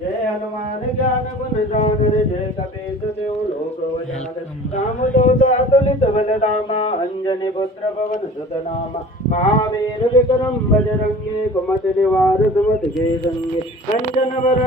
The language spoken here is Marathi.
जय हनुमान ज्ञान गुण सागर जय कपीस देव लोक रामदूत अतुलित बलधामा अंजनी पुत्र पवन सुत नामा महावीर विक्रम बजरंगी कुमति निवार सुमति के संगे कंचन वरण